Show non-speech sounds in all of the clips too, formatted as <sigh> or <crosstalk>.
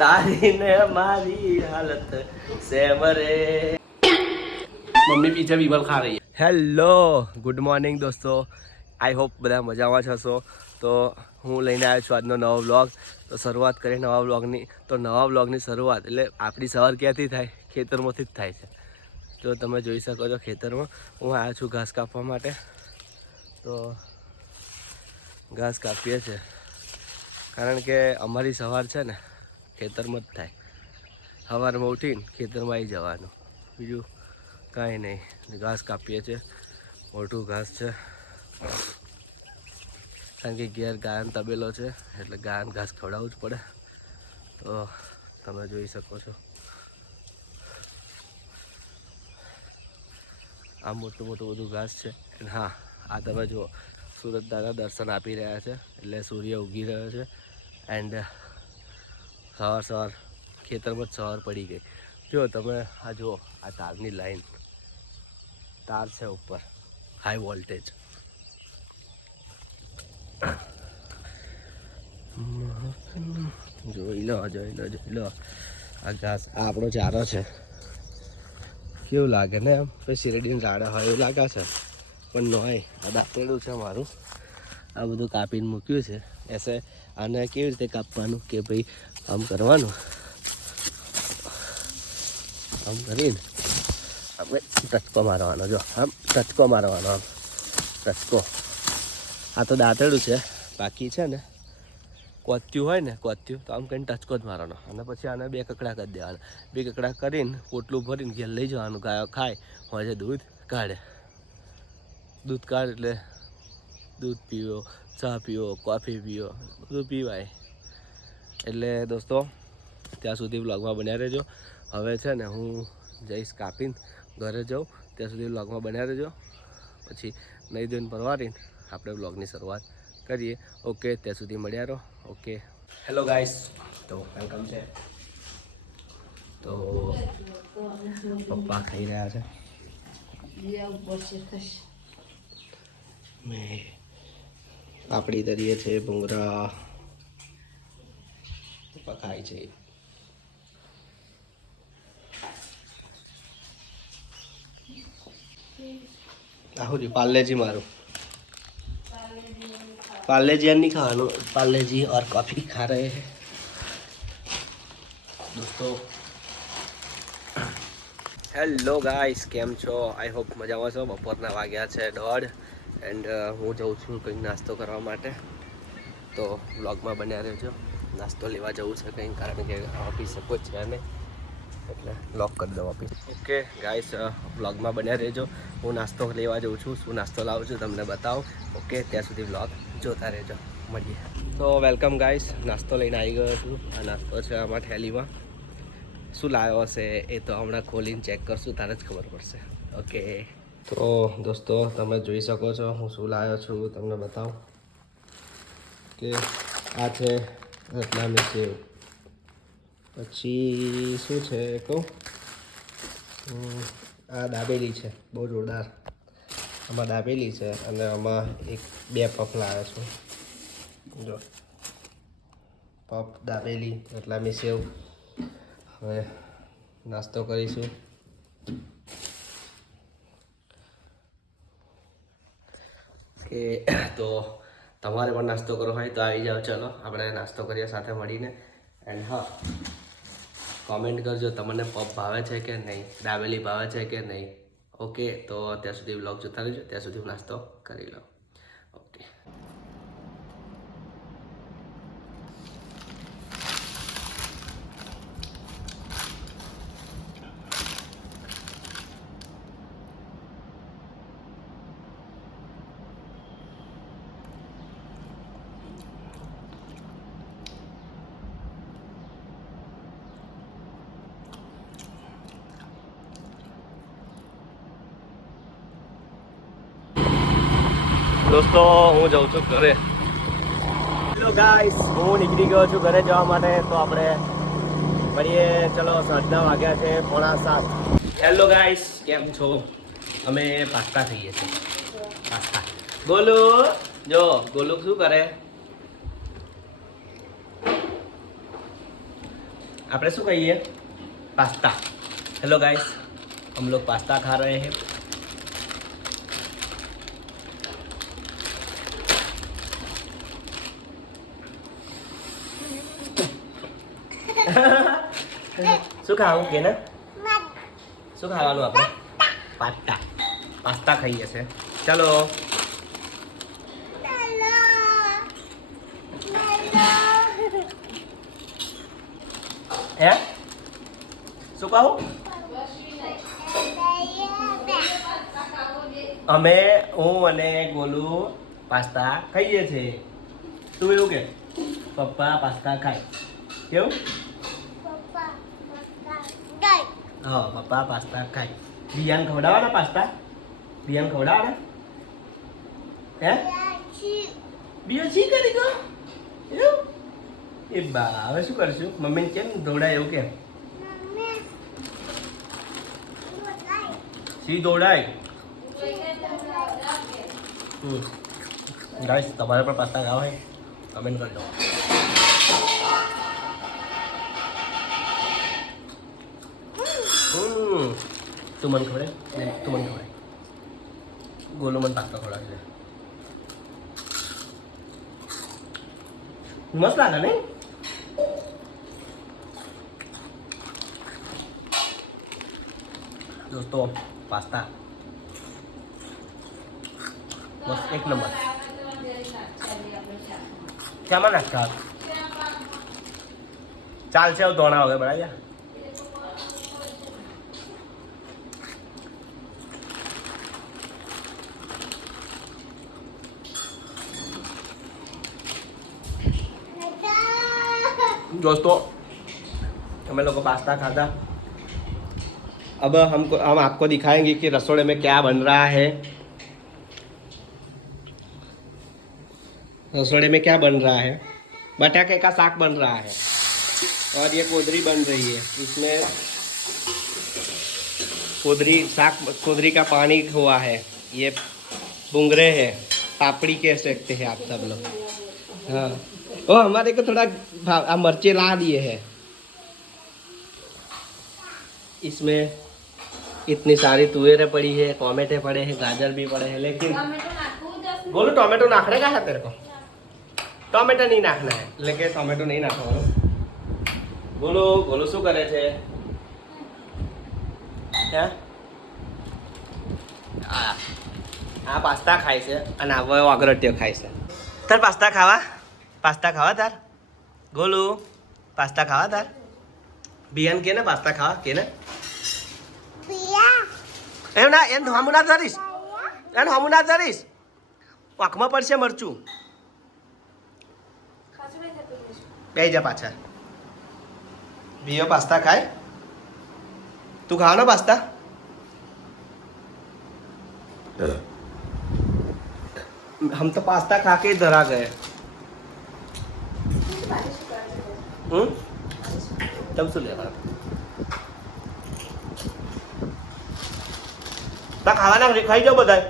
તારી ને મારી હાલત સેમ રે. મમ્મી પીછે બીબલ ખા રહી હેલો ગુડ મોર્નિંગ દોસ્તો. આઈ હોપ બધા મજામાં છો તો હું લઈને આવ્યો છું આજનો નવો વ્લોગ તો શરૂઆત કરીએ નવા વ્લોગની તો નવા વ્લોગની શરૂઆત એટલે આપણી સવાર ક્યાંથી થાય? ખેતરમાંથી જ થાય છે. તો તમે જોઈ શકો છો ખેતરમાં. હું આવ્યો છું ઘાસ કાપવા માટે. તો ઘાસ કાપીએ છીએ કારણ કે અમારી સવાર છે ને ખેતરમાં જ થાય. સવારમાં ઉઠીને ખેતરમાં આવી જવાનું. બીજું કાંઈ નહીં. ઘાસ કાપીએ છીએ. મોટું ઘાસ છે. કારણ કે ઘેર ગાયન તબેલો છે, એટલે ગાયન ઘાસ ખવડાવવું જ પડે. તો તમે જોઈ શકો છો. આ મોટું મોટું બધું ઘાસ છે. અને હા, આ તમે જુઓ. સુરત દાદા દર્શન આપી રહ્યા છે. એટલે સૂર્ય ઉગી રહ્યો છે. એન્ડ સવાર સવાર ખેતરમાં જ સવાર પડી ગઈ. જો તમે, આ જુઓ, આ તારની લાઈન. તાર છે ઉપર. હાઈ વોલ્ટેજ જોઈ લો જોઈ લો જોઈ લો. આ ઘાસ, આ આપણો ચારો છે. કેવું લાગે ને એમ? પછી શેરડીને ઝાડા હોય એવું લાગે છે. પણ નોય, આ દાંતેડું છે મારું. આ બધું કાપીને મૂક્યું છે. એસે આને કેવી રીતે કાપવાનું કે ભાઈ આમ કરવાનું? આમ કરીને આપણે ટચકો મારવાનો, જો, આમ ટચકો મારવાનો, આમ ટચકો. આ તો દાંતેડું છે, બાકી છે ને, કોત્યું હોય ને, કોત્યું, તો આમ કરીને ટચકો જ મારવાનો. અને પછી આને બે કકડા કરી દેવાના. બે કકડા કરીને પોટલું ભરીને ઘેર લઈ જવાનું ગાયો ખાય. હોય દૂધ, કાઢે. દૂધ કાઢ એટલે દૂધ પીવો. ચા પીવો કોફી પીવો બધું પીવાય. એટલે દોસ્તો ત્યાં સુધી બ્લોગમાં બન્યા રહેજો. હવે છે ને હું જઈશ કાપીને ઘરે જાઉં. ત્યાં સુધી બ્લોગમાં બન્યા રહેજો. પછી નહીં ધોઈને પરવારીને આપણે બ્લોગની શરૂઆત કરીએ. ઓકે ત્યાં સુધી મળ્યા રહો. ઓકે. હેલો ગાઈસ તો વેલકમ છે. તો પપ્પા ખાઈ રહ્યા છે. મેં આપણી તરીએ છે ભૂંગરા પપ્પા ખાય છે આહુરી પાર્લેજી મારું पार्ले नहीं खानो पार्ले जी और कॉफ़ी खा रहे हैं दोस्तों હેલો ગાઈસ કેમ છો આઈ હોપ મજામાં છો બપોરના વાગ્યા છે દોઢ એન્ડ હું જઉં છું કંઈક નાસ્તો કરવા માટે. તો વ્લોગમાં બન્યા રહેજો. નાસ્તો લેવા જવું છે કંઈક, કારણ કે ઓફિસે કોઈ છે નહીં. એટલે લોક કરી દઉં ઓફિસ ઓકે ગાઈસ વ્લોગમાં બન્યા રહેજો. હું નાસ્તો લેવા જઉં છું. શું નાસ્તો લાવું છું તમને બતાવું. ઓકે ત્યાં સુધી વ્લોગ જોતા રહેજો. મળીએ. તો વેલકમ ગાઈસ નાસ્તો લઈને આવી ગયો છું. આ નાસ્તો છે આમાં થેલીમાં. શું લાવ્યો હશે એ તો હમણાં ખોલીને ચેક કરશું. તારે જ ખબર પડશે. ઓકે તો દોસ્તો, તમે જોઈ શકો છો હું શું લાવ્યો છું, તમને બતાવું કે આ છે રતલામી સેવ. પછી શું છે કહું? આ દાબેલી છે, બહુ જોરદાર. આમાં દાબેલી છે અને આમાં એક, બે પફ લાવ્યો છું. જો, પફ દાબેલી, રતલામી સેવ. હવે નાસ્તો કરીશું. કે તો તમારે પણ નાસ્તો કરવો હોય તો આવી જાઓ. ચલો, આપણે નાસ્તો કરીએ સાથે મળીને. એન્ડ હા કોમેન્ટ કરજો તમને પપ ભાવે છે કે નહીં દાબેલી ભાવે છે કે નહીં. ઓકે તો ત્યાં સુધી બ્લોગ જોતા રહેજો. ત્યાં સુધી હું નાસ્તો કરી લઉં ઓકે દોસ્તો હું જાઉં છું ઘરે હેલો ગાઈસ હું નીકળી ગયો છું ઘરે જવા માટે તો આપણે મળીએ ચલો સાંજના વાગ્યા છે પોણા સાત હેલો ગાઈસ કેમ છો અમે પાસ્તા ખાઈએ છીએ પાસ્તા ગોલુ જો ગોલુ શું કરે આપણે શું કહીએ पास्ता हेलो गाइस हम लोग पास्ता खा रहे हैं શું ખાવું કે ને શું ખાવાનું આપણે પાસ્તા પાસ્તા ખાઈએ છે ચલો હે શું કહું અમે હું અને ગોલુ પાસ્તા ખાઈએ છીએ તું એવું કે પપ્પા પાસ્તા ખાય કેવું હા પપ્પા પાસ્તા ખાય બિયાન ખવડાવવાના પાસ્તા બિયાન ખવડાવવાના હે બીજો છી કરી ગયો એ બા હવે શું કરશું મમ્મીને કેમ દોડાય એવું કેમ સી દોડાય ગાઈસ તમારે પણ પાસ્તા ખાવા હોય કમેન્ટ કરજો તું મને ખવડે ને તું મને ખવડે ગોલો મને પાસ્તા ખવડાવી દે મસ્ત લાગે નહીં દોસ્તો પાસ્તા બસ એક નંબર શામાં નાખતા ચાલશે હવે ધોણા વગર બરાબર दोस्तों, हमें लोग पास्ता खाधा। अब हमको हम आपको दिखाएँगे कि रसोड़े में क्या बन रहा है। रसोड़े में क्या बन रहा है। बटाके का साग बन रहा है और ये कोदरी बन रही है। इसमें कोदरी साग कोदरी का पानी हुआ है। ये बुंगरे है। पापड़ी कह सकते हैं आप सब लोग। हाँ। ओ हमारे को थोड़ा भा- आ, मिर्चे ला दिए हैं इसमें इतनी सारी तुअरें पड़ी है टोमेटे पड़े हैं गाजर भी पड़े हैं लेकिन बोलो टोमेटो नाखने का है तेरे को ટોમેટો નહીં નાખના હે એટલે કે ટોમેટો નહીં નાખવાનું બોલો બોલો શું કરે છે હે આ આ પાસ્તા ખાય છે અને આ હવે અગરટ્યો ખાય છે તાર પાસ્તા ખાવા પાસ્તા ખાવા તાર ગોલુ પાસ્તા ખાવા તાર બિયાન કે ને પાસ્તા ખાવા કે ને એમ ના એમ હમું ના ધરીશ એને હમું ના ધરીશ આંખમાં પડશે મરચું બે જા પાછા બીજો પાસ્તા ખાય તું ખાવાનો પાસ્તા हम तो पास्ता खा के डरा गए હમ? ચમચું લેવાનું? તા ખાવાના ખાઈ જાઓ બધા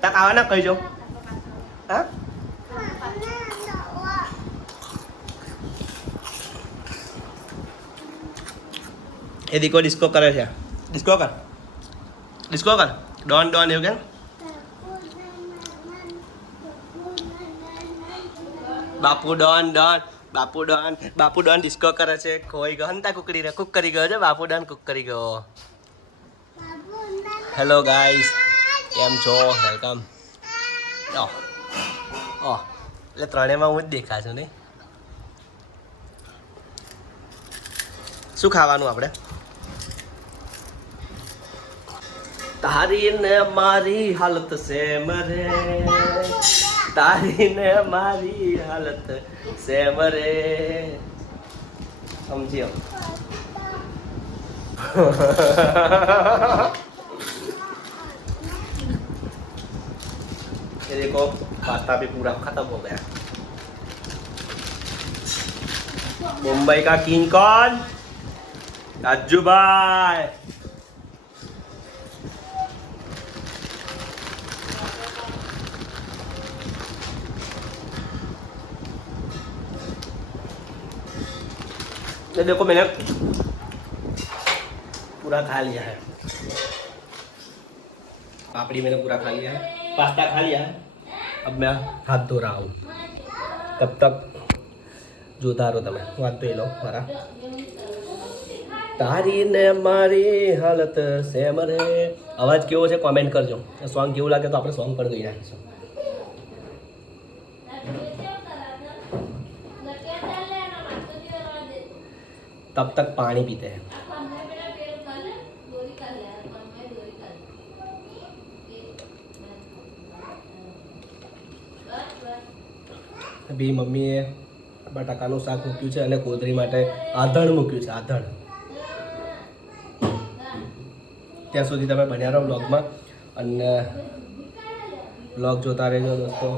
તા ખાવાના ખાઈ જાઓ. હા? એ દીકો ડિસ્કો કરે છે. ડિસ્કો કર. ડિસ્કો કર. ડોન ડોન એવું કેમ બાપુ, ડોન ડોન. બાપુ ડોન બાપુ ડોન ડિસ્કો કરે છે. ખોઈ ગયો? હંતા કુકડી રે, કુક કરી ગયો છે, બાપુ ડોન કુક કરી ગયો. હેલો ગાઈસ કેમ છો? વેલકમ ઓહ ઓહ એટલે ત્રણેયમાં હું જ દેખા છું નહીં. શું ખાવાનું આપણે? તારી ને મારી હાલત છે મરે તારી ને મારી હાલત છે મરે સમજ્યો ये देखो पास्ता भी पूरा खत्म हो गया मुंबई का किंग कौन राजू भाई ये देखो मैंने पूरा खा लिया है पापड़ी मैंने पूरा खा लिया है पास्ता खा लिया है अब मैं हाथ धो रहा हूँ कब तक જોતા રહો તમે વાત તો એ લો મારા તારી ને મારી હાલત સેમ રે અવાજ કેવો છે કોમેન્ટ કરજો સોંગ કેવું લાગે તો આપણે સોંગ પણ ગઈ નાખીશું तब तक पानी पीते हैं અભી મમ્મીએ બટાકાનું શાક મૂક્યું છે અને કોદરી માટે આધણ મૂક્યું છે આધણ ત્યાં સુધી તમે બન્યા રહો બ્લોગમાં અને બ્લોગ જોતા રહેજો દોસ્તો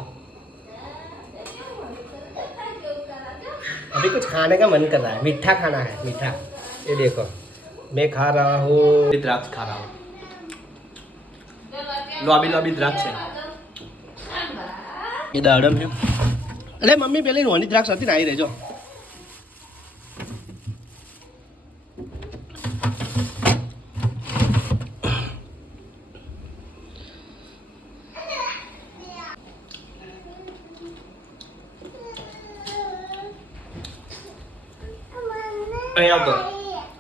अभी कुछ खाने का मन कर रहा है मीठा खाना है मीठा ये देखो मैं खा रहा हूँ द्राक्ष खा रहा हूँ લોબી લોબી દ્રાક્ષ છે એ દાડમ છે અરે મમ્મી પેલી નોની દ્રાક્ષ હતી ને આવી રહેજો અહીં આવતો.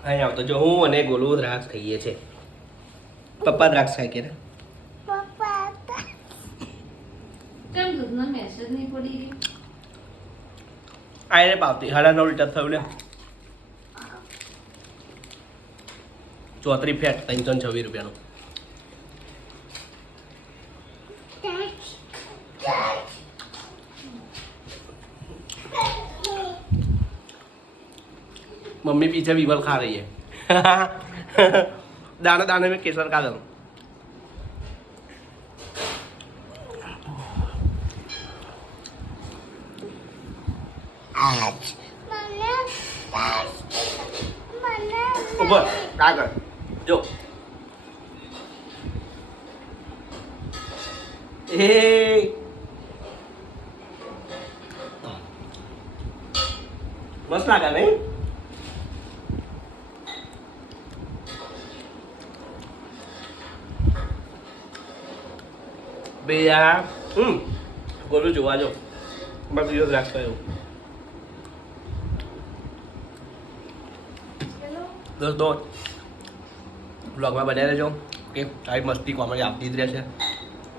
અહીં આવતો. જો હું અને ગોલુ દ્રાક્ષ ખાઈએ છે. પપ્પા દ્રાક્ષ ખાય કે ને? આયરે પાવતી. હાડા નવ લીટર થયું ને ચોત્રી ફેટ ત્રણસો ને છવ્વીસ રૂપિયાનું. मम्मी पीछे बीबल खा रही है। <laughs> दाने दाने में केसर खा दम ऊपर जो। ए मस्त लगा नहीं? બે આ હમ. ગોલું જોવા જો. બસ દિવસ રાખતો એવું. દોસ્તો બ્લોગમાં બન્યા રહેજો ઓકે? આવી મસ્તી કોમેડી આપતી જ રહેશે.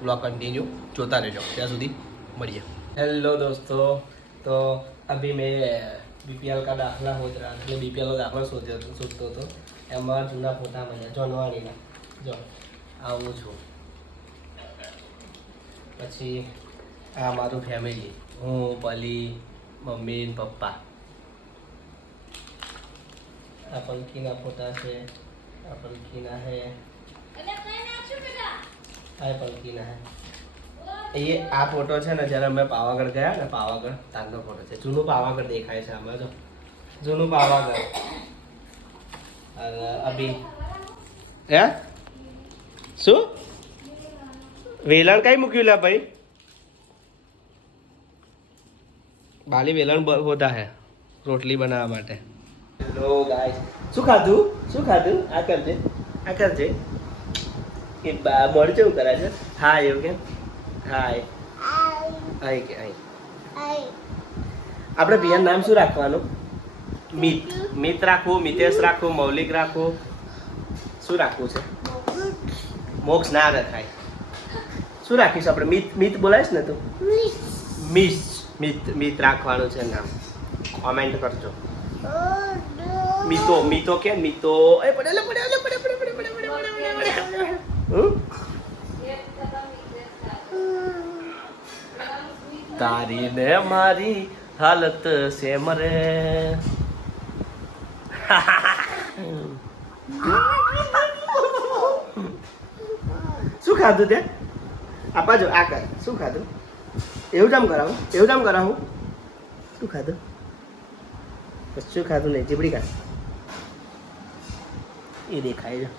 બ્લોગ કન્ટિન્યુ જોતા રહેજો. ત્યાં સુધી મળીએ. હેલો દોસ્તો. તો અભી મેં બીપીએલ કા દાખલા હોત રહ્યા એટલે બીપીએલનો દાખલો શોધ્યો શોધતો હતો. એમાં જૂના ફોટા મળ્યા. જોનવાણીના જો. આવું છું. પછી આ મારું ફેમિલી હું પલી મમ્મી ને પપ્પા. આ પંખીના ફોટા છે આ પંખીના હે આ પંખીના હે એ આ ફોટો છે ને જ્યારે અમે પાવાગઢ ગયા ને પાવાગઢ તારનો ફોટો છે. જૂનું પાવાગઢ દેખાય છે આમાં જો. જૂનું પાવાગઢ. અભી. હે? શું? વેલણ કઈ મૂક્યું લા ભાઈ? બાલી વેલણ હોતા હે રોટલી બનાવવા માટે. હેલો ગાઈસ શું ખાધું? શું ખાધું? આ કરજે આ કરજે કે બા મોડ કેવું કરે છે? હા એવું કે હાય. હાય કે હાય. આપણે પિયાનું નામ શું રાખવાનું? મિત મિત રાખવું મિતેશ રાખવું મૌલિક રાખવું? શું રાખવું છે? મોક્ષ ના રખાય. શું રાખીશું આપણે? મિત મિત બોલાવીશ ને તું? મિસ મિત મિત રાખવાનું છે નામ કોમેન્ટ કરજો. મિતો મિતો કે મિતો? એ પડે પડે પડે પડે પડે પડે પડે પડે પડે તારી ને મારી હાલત સેમ રે. <laughs> શું ખાધું તે આપા જો આ કર. શું ખાધું? એવું જામ કરાવું? એવું જામ કરાવું? શું ખાધું? શું ખાધું નહીં જીબડી ખા એ દેખાય જો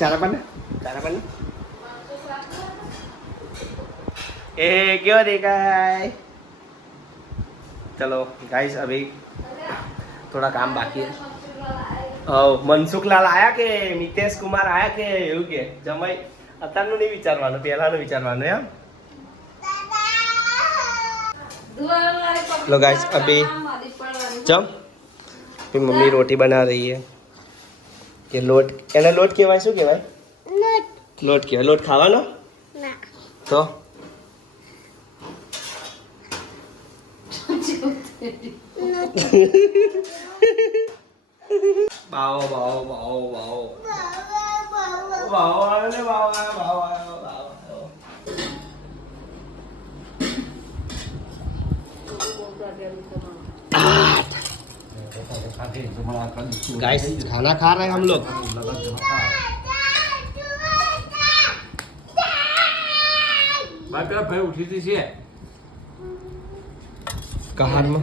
ચારા પણ ચારા પણ એ કેવો દેખાય? ચલો, ગાઈસ, અભી થોડા કામ બાકી હે મનસુખલાલ આયા કે મિતેશ કુમાર આયા કે એવું કે જમાઈ અત્યારનું નહીં વિચારવાનું પહેલાનું વિચારવાનું એમ लो guys, अभी જમ फिर मम्मी रोटी बना रही है કે લોટ એને લોટ કહેવાય શું કહેવાય લોટ કહેવાય લોટ ખાવાનો તો <laughs> બાવો બાવો બાવો બાવો બાવો આવે ને બાવો આવે બાવો આવે બાવો આવે. गाइस खाना खा रहे हैं हम लोग ભાઈ પેલા ભાઈ ઉઠી હતી છે કહારમાં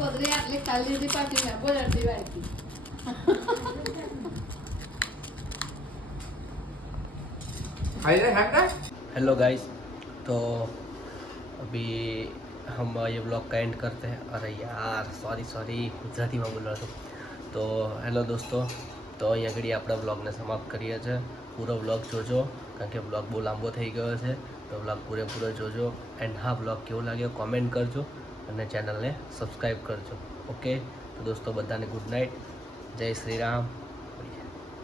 हेलो गाइस तो अभी हम ये ब्लॉग का एंड करते हैं अरे यार सॉरी सॉरी ગુજરાતીમાં બોલવા હતો તો હેલો દોસ્તો તો અહીંયા ઘડી આપણા બ્લોગને સમાપ્ત કરીએ છીએ પૂરો બ્લોગ જોજો કારણ કે બ્લોગ બહુ લાંબો થઈ ગયો છે તો બ્લોગ પૂરેપૂરો જોજો એન્ડ હા બ્લોગ કેવો લાગ્યો કોમેન્ટ કરજો અને ચેનલને સબસ્ક્રાઈબ કરજો ઓકે તો દોસ્તો બધાને ગુડ નાઇટ જય શ્રી રામ